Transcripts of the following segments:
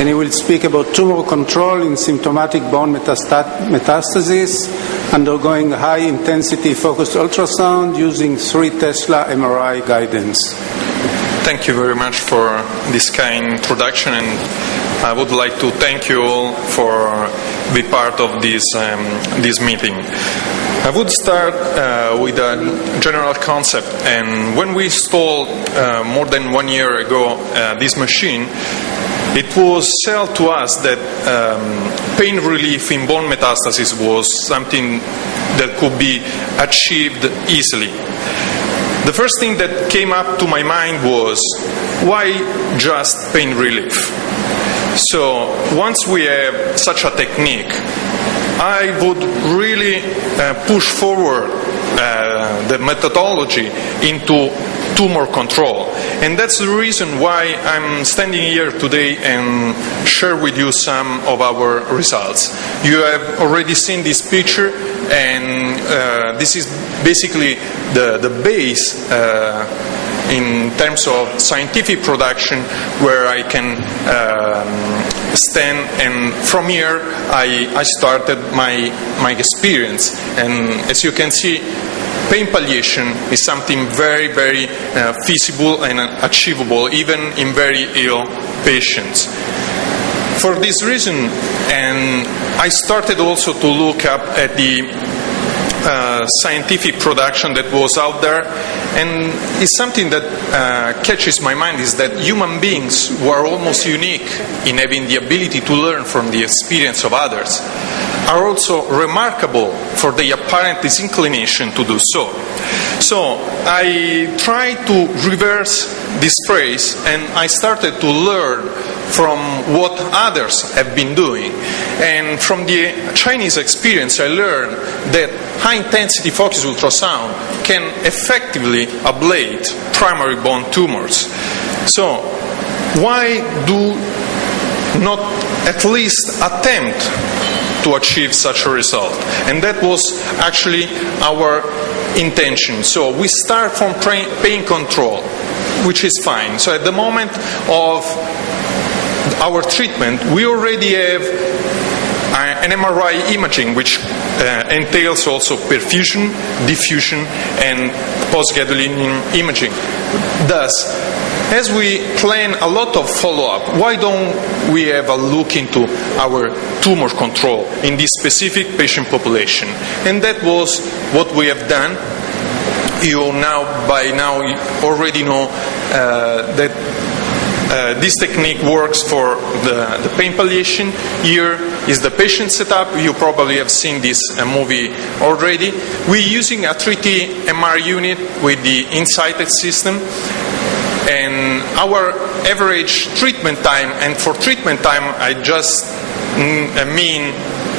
and he will speak about tumor control in symptomatic bone metastases undergoing high-intensity focused ultrasound using 3 Tesla MRI guidance. Thank you very much for this kind introduction, and I would like to thank you all for being part of this meeting. I would start with a general concept, and when we installed more than 1 year ago this machine, it was sold to us that pain relief in bone metastasis was something that could be achieved easily. The first thing that came up to my mind was, why just pain relief? So once we have such a technique, I would really push forward the methodology into tumor control. And that's the reason why I'm standing here today and share with you some of our results. You have already seen this picture, and this is basically the base in terms of scientific production, where I can stand, and from here I started my experience. And as you can see, pain palliation is something very, very feasible and achievable, even in very ill patients. For this reason, and I started also to look up at the scientific production that was out there, and it's something that catches my mind is that human beings were almost unique in having the ability to learn from the experience of others, are also remarkable for the apparent disinclination to do so. So I tried to reverse this phrase, and I started to learn from what others have been doing. And from the Chinese experience, I learned that high-intensity focused ultrasound can effectively ablate primary bone tumors. So why do not at least attempt to achieve such a result? And that was actually our intention. So we start from pain control, which is fine. So at the moment of our treatment, we already have an MRI imaging, which entails also perfusion, diffusion, and post-gadolinium imaging. Thus, as we plan a lot of follow-up, why don't we have a look into our tumor control in this specific patient population? And that was what we have done. You by now already know that this technique works for the pain palliation. Here is the patient setup. You probably have seen this movie already. We're using a 3T MR unit with the Insighted system. And our average treatment time, and for treatment time I just mean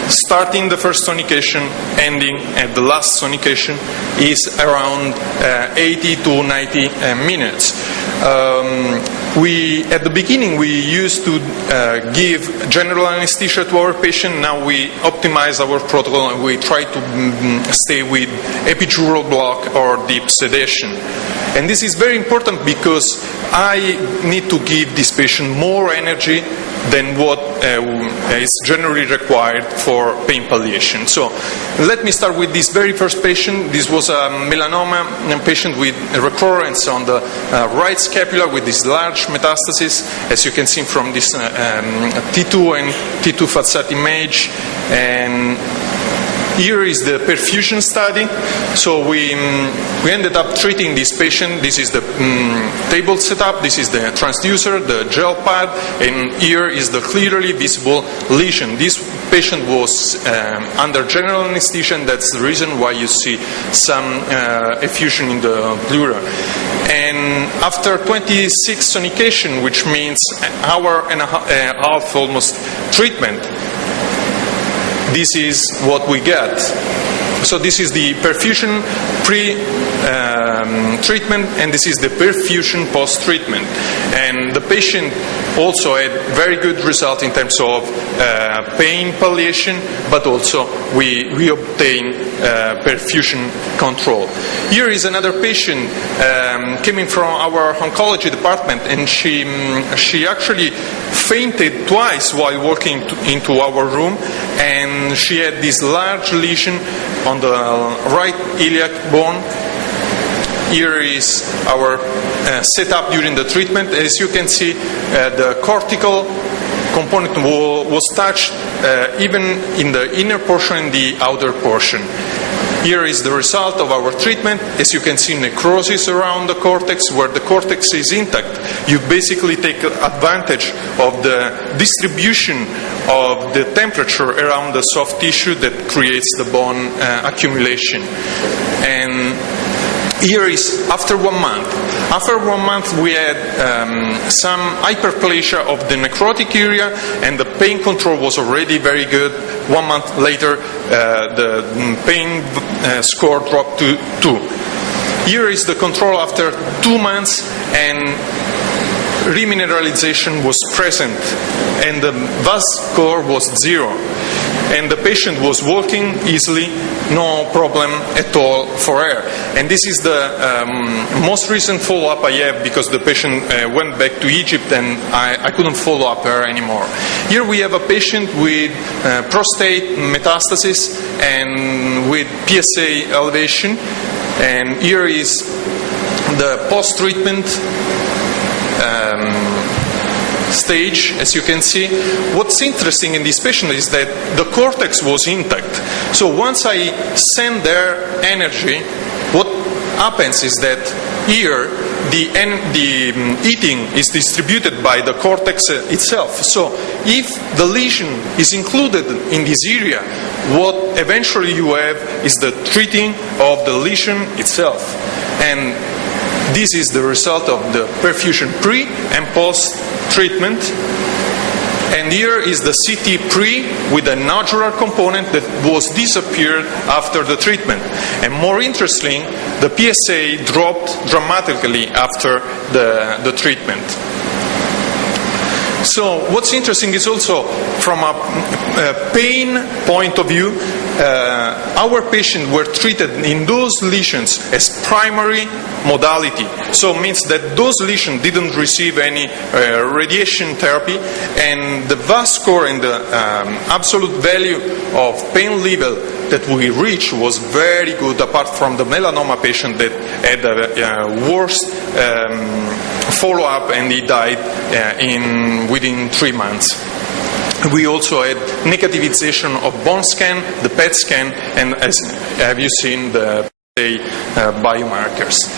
starting the first sonication, ending at the last sonication, is around 80 to 90 minutes. At the beginning we used to give general anesthesia to our patient. Now we optimize our protocol and we try to stay with epidural block or deep sedation. And this is very important because I need to give this patient more energy than what is generally required for pain palliation. So let me start with this very first patient. This was a melanoma patient with recurrence on the right scapula with this large metastasis, as you can see from this T2 and T2 facet image. And here is the perfusion study. So we ended up treating this patient. This is the table setup. This is the transducer, the gel pad, and here is the clearly visible lesion. This patient was under general anesthesia, and that's the reason why you see some effusion in the pleura. And after 26 sonication, which means an hour and a half almost treatment, this is what we get. So this is the perfusion pre-treatment, and this is the perfusion post-treatment. And the patient also had very good result in terms of pain palliation, but also we obtain perfusion control. Here is another patient came in from our oncology department, and she actually fainted twice while walking into our room, and she had this large lesion on the right iliac bone. Here is our setup during the treatment. As you can see, the cortical component was touched even in the inner portion and the outer portion. Here is the result of our treatment. As you can see, necrosis around the cortex. Where the cortex is intact, you basically take advantage of the distribution of the temperature around the soft tissue that creates the bone accumulation. And here is after 1 month. After 1 month, we had some hyperplasia of the necrotic area, and the pain control was already very good. 1 month later, the pain score dropped to 2. Here is the control after 2 months, and remineralization was present, and the VAS score was 0. And the patient was walking easily, no problem at all for her. And this is the most recent follow-up I have, because the patient went back to Egypt and I couldn't follow up her anymore. Here we have a patient with prostate metastasis and with PSA elevation. And here is the post-treatment stage. As you can see, what's interesting in this patient is that the cortex was intact. So once I send their energy, what happens is that here the heating is distributed by the cortex itself. So if the lesion is included in this area, what eventually you have is the treating of the lesion itself. And this is the result of the perfusion pre and post treatment. And here is the CT pre with a nodular component that was disappeared after the treatment. And more interesting, the PSA dropped dramatically after the treatment. So what's interesting is also from a pain point of view, our patients were treated in those lesions as primary modality. So it means that those lesions didn't receive any radiation therapy, and the VAS score and the absolute value of pain level that we reached was very good, apart from the melanoma patient that had a worse follow-up and he died within 3 months. We also had negativization of bone scan, the PET scan, and as have you seen the biomarkers.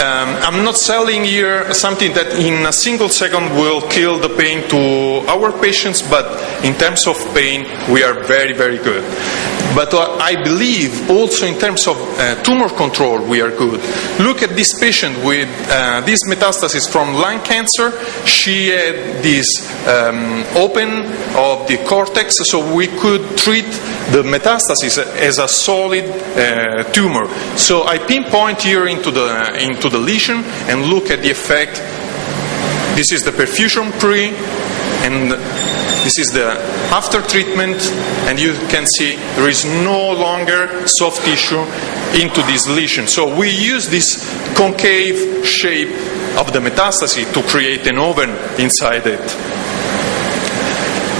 I'm not selling here something that in a single second will kill the pain to our patients, but in terms of pain, we are very, very good. But I believe also in terms of tumor control, we are good. Look at this patient with this metastasis from lung cancer. She had this open of the cortex, so we could treat the metastasis as a solid tumor. So I pinpoint here into the lesion and look at the effect. This is the perfusion pre, and this is the after treatment, and you can see there is no longer soft tissue into this lesion. So we use this concave shape of the metastasis to create an oven inside it.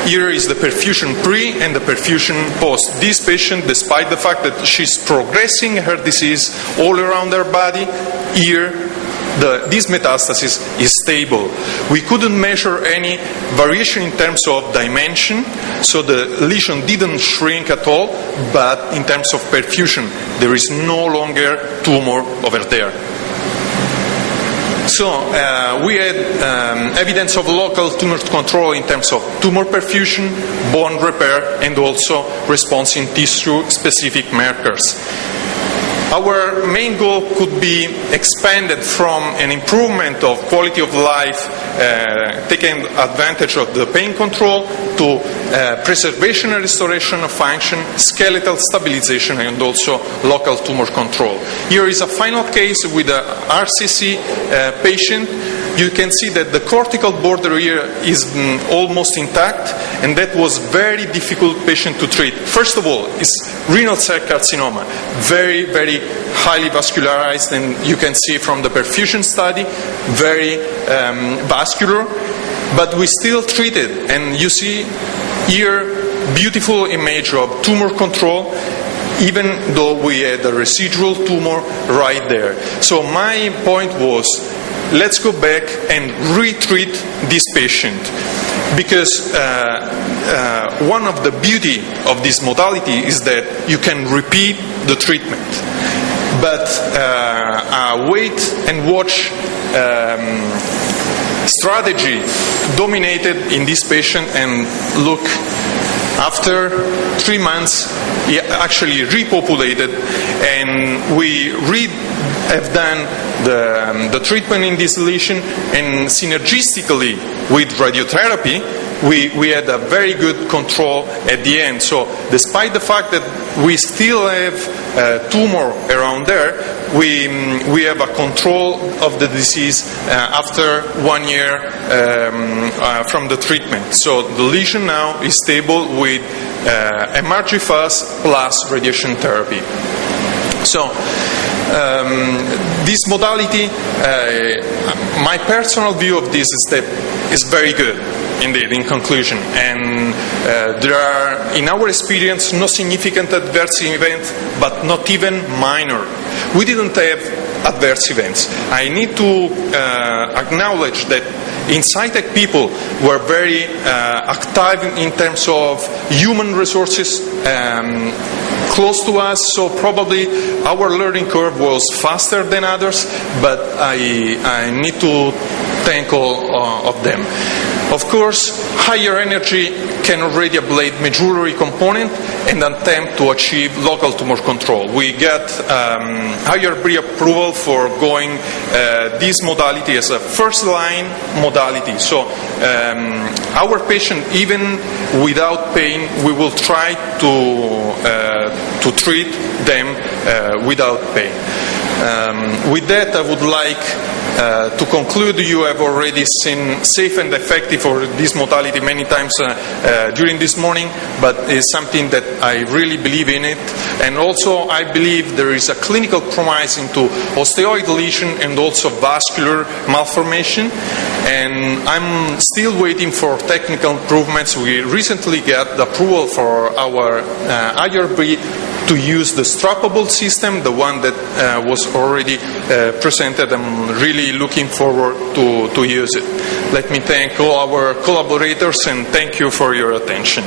Here is the perfusion pre and the perfusion post. This patient, despite the fact that she's progressing her disease all around her body, here this metastasis is stable. We couldn't measure any variation in terms of dimension, so the lesion didn't shrink at all, but in terms of perfusion, there is no longer tumor over there. So we had evidence of local tumor control in terms of tumor perfusion, bone repair, and also response in tissue-specific markers. Our main goal could be expanded from an improvement of quality of life, taking advantage of the pain control, to preservation and restoration of function, skeletal stabilization, and also local tumor control. Here is a final case with a RCC patient. you can see that the cortical border here is almost intact, and that was very difficult patient to treat. First of all, it's renal cell carcinoma, very, very highly vascularized, and you can see from the perfusion study, very vascular, but we still treated, and you see here beautiful image of tumor control, even though we had a residual tumor right there. So my point was, let's go back and retreat this patient, because one of the beauty of this modality is that you can repeat the treatment. But wait and watch strategy dominated in this patient, and look, after 3 months he actually repopulated, and we have done the treatment in this lesion, and synergistically with radiotherapy we had a very good control at the end. So despite the fact that we still have tumor around there, we have a control of the disease after 1 year from the treatment. So the lesion now is stable with MRgFUS plus radiation therapy. So this modality, my personal view of this is that it's very good. Indeed, in conclusion, and there are, in our experience, no significant adverse events, but not even minor. We didn't have adverse events. I need to acknowledge that Insightec people were very active in terms of human resources close to us, so probably our learning curve was faster than others, but I need to thank all of them. Of course, higher energy can already ablate medullary component and attempt to achieve local tumor control. We got higher pre-approval for going this modality as a first-line modality. So our patient, even without pain, we will try to treat them without pain. With that, I would like to conclude. You have already seen safe and effective for this modality many times during this morning, but it's something that I really believe in it. And also I believe there is a clinical promise into osteoid lesion and also vascular malformation. And I'm still waiting for technical improvements. We recently got the approval for our IRB to use the strappable system, the one that was already presented. I'm really looking forward to use it. Let me thank all our collaborators and thank you for your attention.